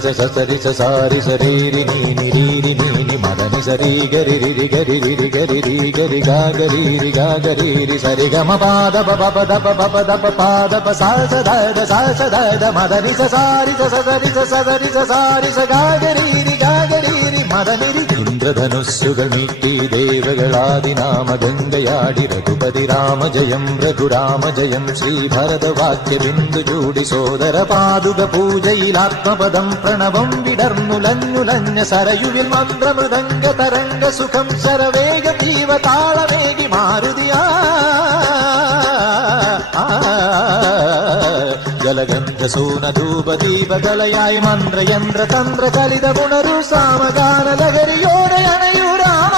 సరి సారి సరీరి నీరి నీని మదని సరి గరి రి గరి రి గరి రి గరి గాగరి సరి గమ పాద పద పద పాద సాస దద మదని సారి సరి సారి గాగరి മദനി ഇന്ദ്രധനുസ്സുകൾ നീട്ടി ദേവകളാദിനാമ ഗംഗയാടി രഘുപതി രാമജയം രഘുരാമജയം ശ്രീഭരതവാക്യ ബിന്ദു ചൂടി സോദര പാതുക പൂജയിൽ ആത്മപദം പ്രണവം വിടർന്നുലഞ്ഞുലഞ്ഞ സരയുവിൽ മന്ത്രമൃദംഗ തരംഗ സുഖം ശരവേഗ ജീവതാളമേകി മാരുതിയാ ജലഗന്ധ സൂനധൂപദീപകലയായി മന്ത്രയന്ത്ര തന്ത്ര ചലിത പുണരു സാമഗാന ലഹരിയോടെ അണയൂ രാമ